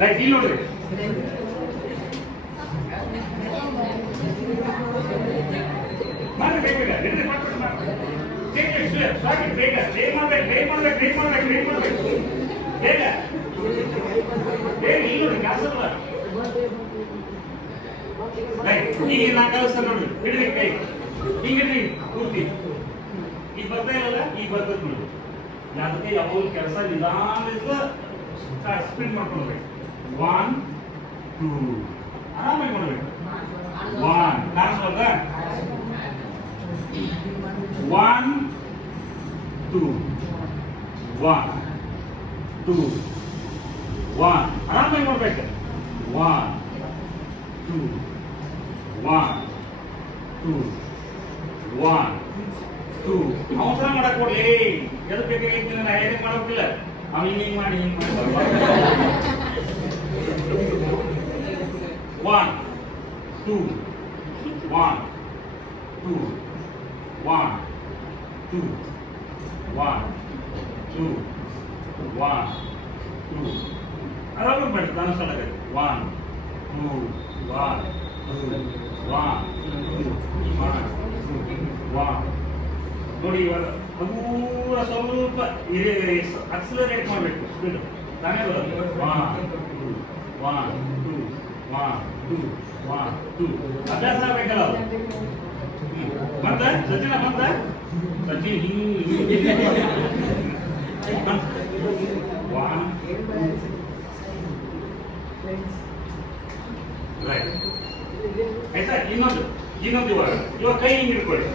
right ಇಲ್ಲಿ ನೋಡ್ರಿ ಮಾಡ್ರಿ ಈಗ ನಾಲ್ಕು ಸರ್ ನೋಡ್ರಿ ಹಿಡಿದ್ರಿ ಕೈ ಹಿಂಗಿಡ್ರಿ ಪೂರ್ತಿ ಈಗ ಬರ್ತಾ ಇರಲ್ಲ ಈಗ ಬರ್ತದೆ ನೋಡಿ ಅದಕ್ಕೆ ಯಾವ ಕೆಲಸ ನಿಧಾನದಿಂದ ಸ್ಪೀಡ್ ಮಾಡ್ಕೊಳ್ಬೇಕು 1 2 ಆರಾಮಾಗಿ ಮಾಡ್ಬೇಕು 1 ಕಾಣಿಸ್ಬಾರ್ದ 1 2 1 2 1 ಆರಾಮಾಗಿ ಮಾಡ್ಬೇಕು 1 2 1 2 1 2 ಅವಸರ ಮಾಡಕ್ ಕೊಡ್ಲಿ ಎದಕ್ಕೆ ಬೇಕಾಗಿತ್ತು ನಾನು ಹೇಗೆ ಮಾಡೋಕ್ಕಿಲ್ಲ ಅವ ಹಿಂಗೆ ಮಾಡಿ ಹಿಂಗೆ ಮಾಡಿ 1 2 1 2 1 2 1 2 1 2 ಆರಾಮಾಗಿ ಮಾಡಿ ಕಾಣಿಸ್ತಾಗ 1 2 1 2 1 1 ನೋಡಿ ಇವಾಗ ಪೂರ ಸ್ವಲ್ಪ ಅಕ್ಸಲರೇಟ್ ಮಾಡಬೇಕು ಸ್ಪೀಡ್ ತಾನೇ ಬರೋದು 1 2 1 2 1 2 1 2 ಅಭ್ಯಾಸ ಆಗಬೇಕಲ್ಲ ಅದು ಬಂತ ಸಚಿನ ಬಂತ ಸಚಿನ್ ಹಿಂಗೆ 1 ರೈಟ್ ಆಯ್ತಾ ಇನ್ನೊಂದು ಇವಾಗ ಕೈ ಹಿಂಗೆ ಇಟ್ಕೊಳ್ಳಿ